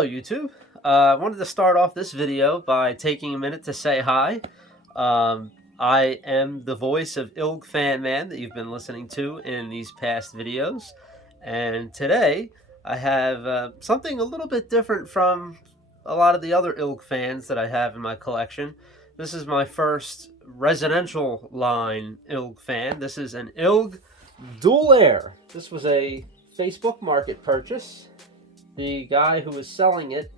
Hello YouTube. I wanted to start off this video by taking a minute to say hi. I am the voice of ILG Fan Man that you've been listening to in these past videos, and today I have something a little bit different from a lot of the other ILG fans that I have in my collection. This is my first residential line ILG fan. This is an ILG Dualaire. This was a Facebook Market purchase. The guy who was selling it,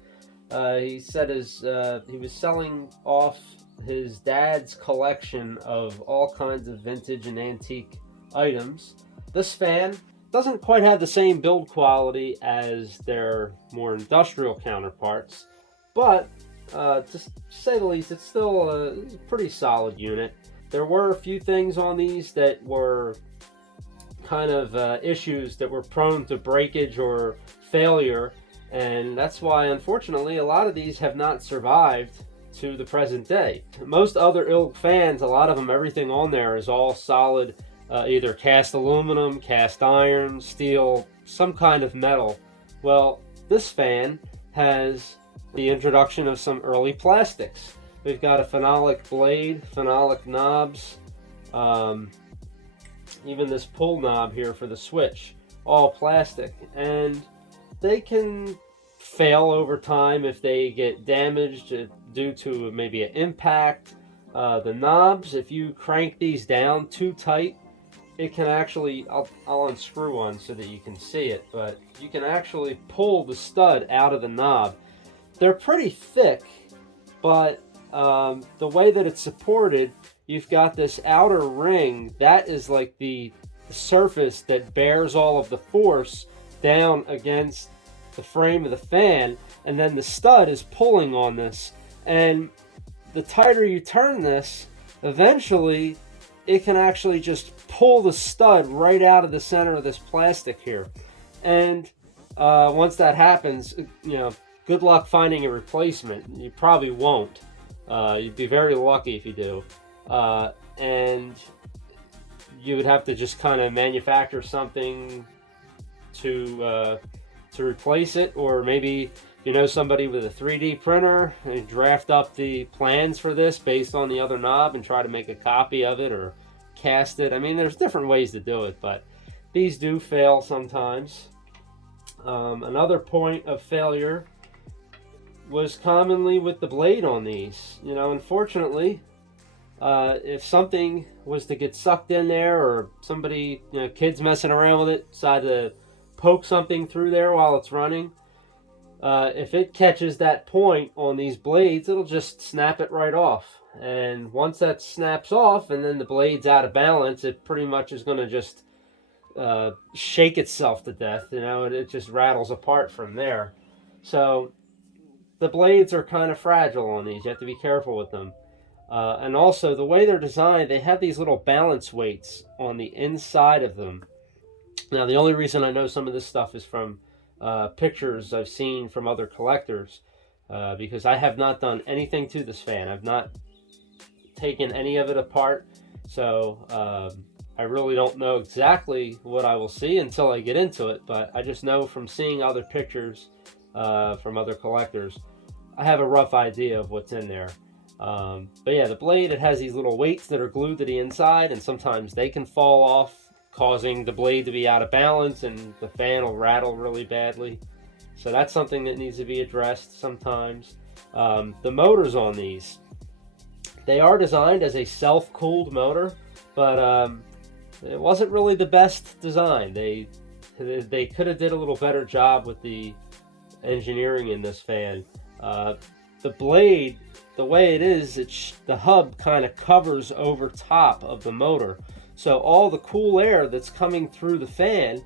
he said he was selling off his dad's collection of all kinds of vintage and antique items. This fan doesn't quite have the same build quality as their more industrial counterparts, but to say the least, it's still a pretty solid unit. There were a few things on these that were kind of issues that were prone to breakage or failure, and that's why unfortunately a lot of these have not survived to the present day. Most other ILG fans, a lot of them, everything on there is all solid, either cast aluminum, cast iron, steel, some kind of metal. Well, this fan has the introduction of some early plastics. We've got a phenolic blade, phenolic knobs, even this pull knob here for the switch, all plastic, and they can fail over time if they get damaged due to maybe an impact. The knobs, if you crank these down too tight, it can actually, I'll unscrew one so that you can see it, but you can actually pull the stud out of the knob. They're pretty thick, but the way that it's supported, you've got this outer ring that is like the surface that bears all of the force down against the frame of the fan, and then the stud is pulling on this, and the tighter you turn this, eventually it can actually just pull the stud right out of the center of this plastic here. And once that happens, you know, good luck finding a replacement. You probably won't. You'd be very lucky if you do. And you would have to just kind of manufacture something to replace it, or maybe you know somebody with a 3D printer and draft up the plans for this based on the other knob and try to make a copy of it or cast it. I mean, there's different ways to do it, but these do fail sometimes. Another point of failure was commonly with the blade on these. You know, unfortunately, if something was to get sucked in there, or somebody, you know, kids messing around with it, decide to poke something through there while it's running, if it catches that point on these blades, it'll just snap it right off. And once that snaps off and then the blade's out of balance, it pretty much is going to just shake itself to death. You know, it just rattles apart from there. So the blades are kind of fragile on these. You have to be careful with them. And also, the way they're designed, they have these little balance weights on the inside of them. Now, the only reason I know some of this stuff is from pictures I've seen from other collectors, because I have not done anything to this fan. I've not taken any of it apart, so I really don't know exactly what I will see until I get into it, but I just know from seeing other pictures from other collectors, I have a rough idea of what's in there. But yeah, the blade, it has these little weights that are glued to the inside, and sometimes they can fall off, causing the blade to be out of balance, and the fan will rattle really badly. So that's something that needs to be addressed sometimes. The motors on these, they are designed as a self-cooled motor, but it wasn't really the best design. They could have did a little better job with the engineering in this fan. The blade, the way it is, the hub kind of covers over top of the motor. So all the cool air that's coming through the fan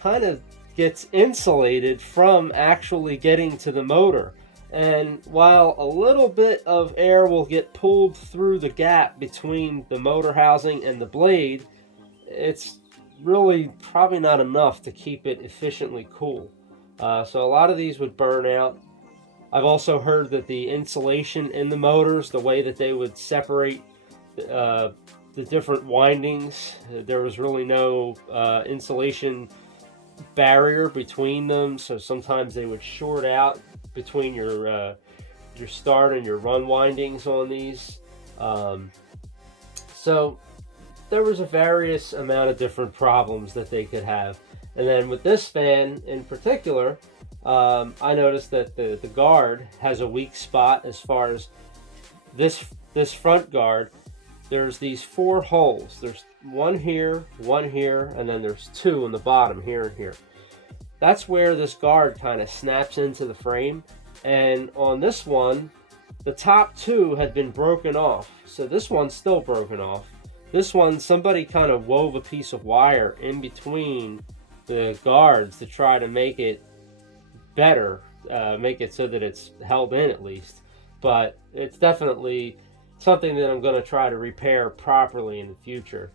kind of gets insulated from actually getting to the motor. And while a little bit of air will get pulled through the gap between the motor housing and the blade, it's really probably not enough to keep it efficiently cool. So a lot of these would burn out. I've also heard that the insulation in the motors, the way that they would separate the different windings, there was really no insulation barrier between them, so sometimes they would short out between your start and your run windings on these. So there was a various amount of different problems that they could have. And then with this fan in particular, I noticed that the guard has a weak spot as far as this front guard. There's these 4 holes. There's one here, and then there's 2 on the bottom, here and here. That's where this guard kind of snaps into the frame. And on this one, the top 2 had been broken off. So this one's still broken off. This one, somebody kind of wove a piece of wire in between the guards to try to make it better, make it so that it's held in at least. But it's definitely something that I'm going to try to repair properly in the future.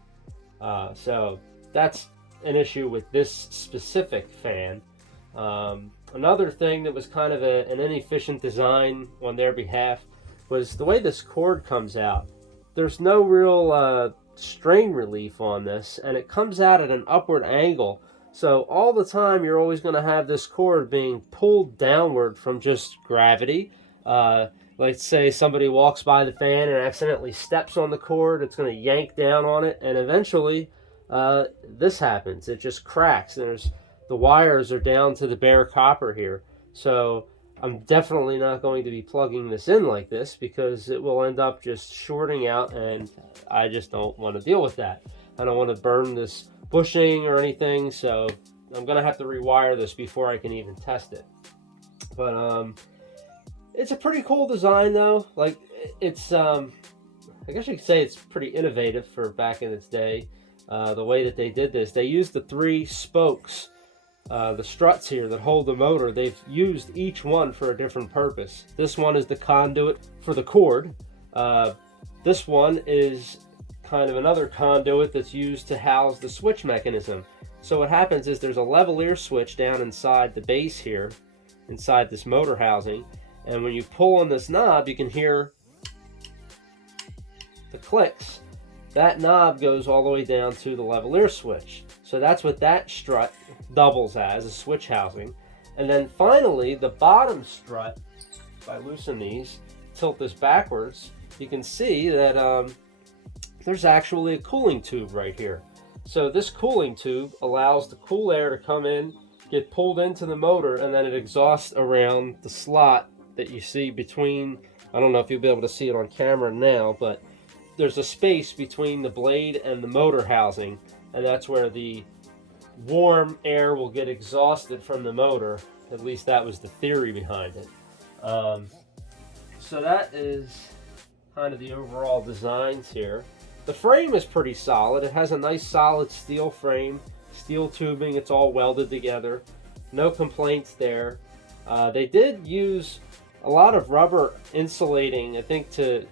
So that's an issue with this specific fan. Another thing that was kind of an inefficient design on their behalf was the way this cord comes out. There's no real strain relief on this, and it comes out at an upward angle. So all the time you're always going to have this cord being pulled downward from just gravity. Let's say somebody walks by the fan and accidentally steps on the cord, it's going to yank down on it, and eventually this happens. It just cracks. The wires are down to the bare copper here. So I'm definitely not going to be plugging this in like this, because it will end up just shorting out, and I just don't want to deal with that. I don't want to burn this bushing or anything, so I'm going to have to rewire this before I can even test it. But it's a pretty cool design though. Like, it's I guess you could say it's pretty innovative for back in its day. The way that they did this, they used the 3 spokes, the struts here that hold the motor. They've used each one for a different purpose. This one is the conduit for the cord. This one is kind of another conduit that's used to house the switch mechanism. So what happens is there's a lavalier switch down inside the base here, inside this motor housing. And when you pull on this knob, you can hear the clicks. That knob goes all the way down to the lavalier switch. So that's what that strut doubles as, a switch housing. And then finally, the bottom strut, if I loosen these, tilt this backwards, you can see that there's actually a cooling tube right here. So this cooling tube allows the cool air to come in, get pulled into the motor, and then it exhausts around the slot that you see between, I don't know if you'll be able to see it on camera now, but there's a space between the blade and the motor housing, and that's where the warm air will get exhausted from the motor. At least that was the theory behind it. So that is kind of the overall designs here. The frame is pretty solid. It has a nice solid steel frame, steel tubing, it's all welded together. No complaints there. They did use a lot of rubber insulating, I think,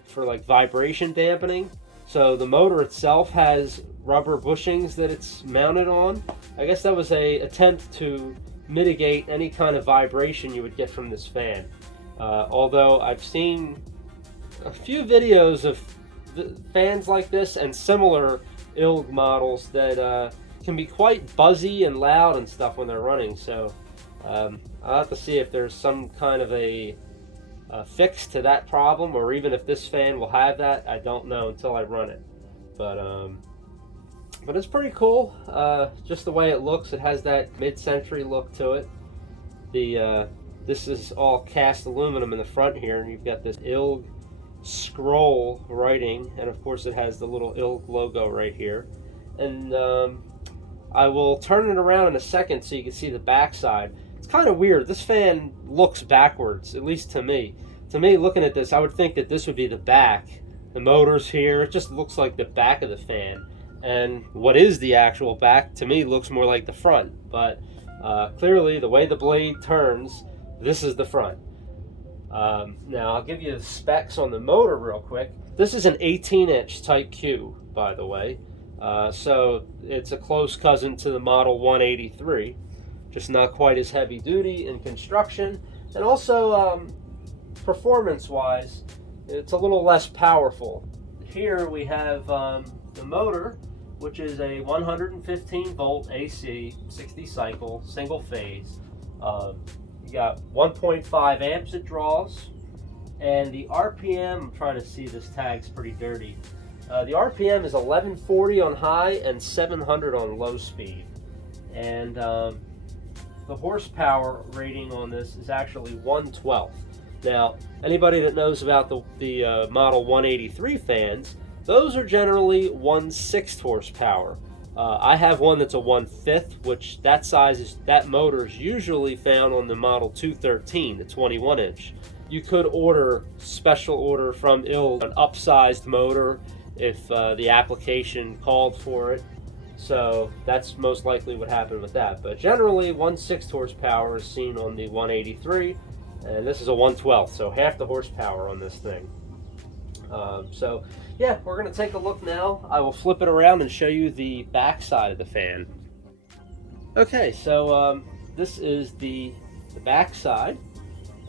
for like vibration dampening. So the motor itself has rubber bushings that it's mounted on. I guess that was an attempt to mitigate any kind of vibration you would get from this fan. Although I've seen a few videos of fans like this and similar ILG models that can be quite buzzy and loud and stuff when they're running. So I'll have to see if there's some kind of a fix to that problem, or even if this fan will have that. I don't know until I run it. But it's pretty cool. Just the way it looks, it has that mid-century look to it. This is all cast aluminum in the front here, and you've got this ILG scroll writing, and of course it has the little ILG logo right here. And I will turn it around in a second so you can see the backside. It's kind of weird. This fan looks backwards, at least to me. To me, looking at this, I would think that this would be the back. The motor's here. It just looks like the back of the fan. And what is the actual back, to me, looks more like the front. But clearly, the way the blade turns, this is the front. Now, I'll give you the specs on the motor real quick. This is an 18-inch Type Q, by the way. So it's a close cousin to the Model 183. Just not quite as heavy duty in construction. And also, performance-wise, it's a little less powerful. Here we have the motor, which is a 115 volt AC, 60 cycle, single phase. You got 1.5 amps it draws, and the RPM, I'm trying to see, this tag's pretty dirty. The RPM is 1140 on high and 700 on low speed. And the horsepower rating on this is actually 1/12. Now, anybody that knows about the Model 183 fans, those are generally 1/6 horsepower. I have one that's a 1/5, which that motor is usually found on the Model 213, the 21 inch. You could special order from ILG an upsized motor if the application called for it. So that's most likely what happened with that. But generally 1/6 horsepower is seen on the 183, and this is a 1/12, so half the horsepower on this thing. So yeah, we're going to take a look now. I will flip it around and show you the back side of the fan. Okay, so this is the back side,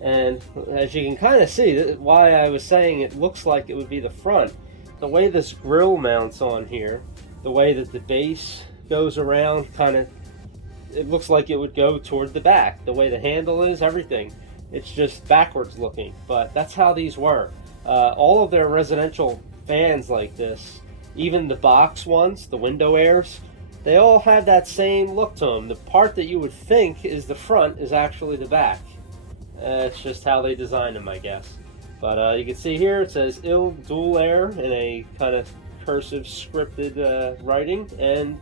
and as you can kind of see, why I was saying it looks like it would be the front. The way this grill mounts on here, the way that the base goes around, it looks like it would go toward the back. The way the handle is, everything, it's just backwards looking, but that's how these were. All of their residential fans like this, even the box ones, the window airs, they all have that same look to them. The part that you would think is the front is actually the back. It's just how they designed them, I guess. But you can see here it says ILG Dualaire in a kind of cursive scripted writing, and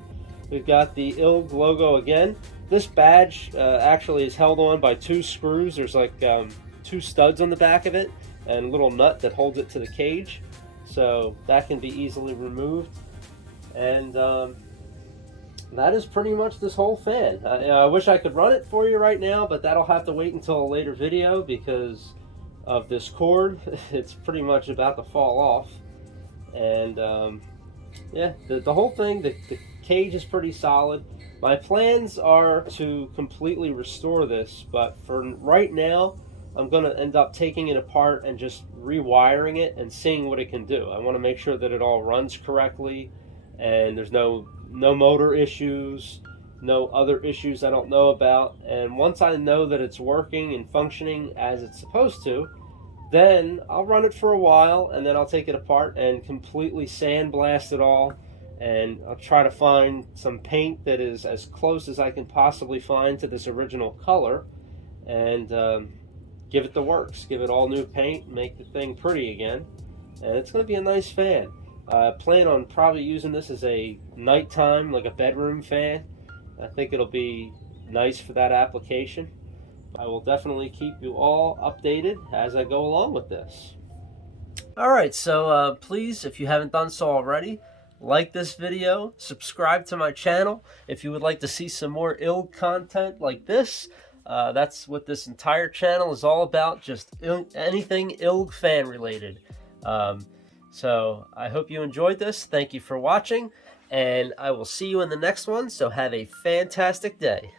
we've got the ILG logo again. This badge actually is held on by 2 screws. There's like 2 studs on the back of it and a little nut that holds it to the cage, so that can be easily removed. And that is pretty much this whole fan. I wish I could run it for you right now, but that'll have to wait until a later video because of this cord. It's pretty much about to fall off. And yeah, the whole thing, the cage is pretty solid. My plans are to completely restore this, but for right now I'm going to end up taking it apart and just rewiring it and seeing what it can do. I want to make sure that it all runs correctly and there's no motor issues, no other issues I don't know about. And once I know that it's working and functioning as it's supposed to, then I'll run it for a while, and then I'll take it apart and completely sandblast it all, and I'll try to find some paint that is as close as I can possibly find to this original color, and give it the works, give it all new paint, make the thing pretty again, and it's going to be a nice fan. I plan on probably using this as a nighttime, like a bedroom fan. I think it'll be nice for that application. I will definitely keep you all updated as I go along with this. Alright, so please, if you haven't done so already, like this video, subscribe to my channel. If you would like to see some more ILG content like this, that's what this entire channel is all about, just anything ILG fan related. So I hope you enjoyed this. Thank you for watching, and I will see you in the next one, so have a fantastic day.